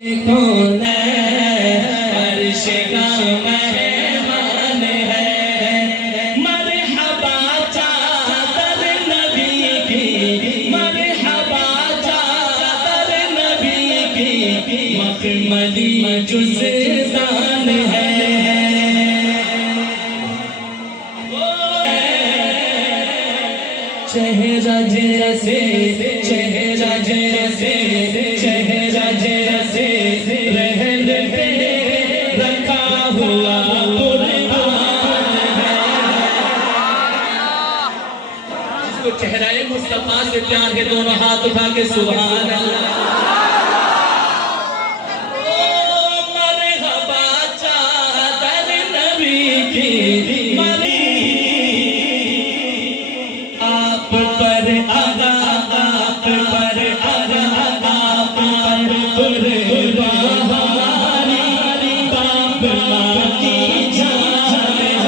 کون عرش کا مہمان ہے، مرحبا چادر نبی کی، مرحبا چادر نبی کی، مخملی جزدان ہے۔ چہرہ جیسے چہرہ جیسے چہرہ جیسے رہن پہ رکھا ہوا قرآن ہے۔ جس کو چہرہ مصطفیٰ سے پیار ہے دونوں ہاتھ اٹھا کے سبحان اللہ۔ مرحبا چادر نبی کی، آپ پر آغا، آپ پر آغا، آپ پر قربان ہماری باپ ماں کی جان ہے۔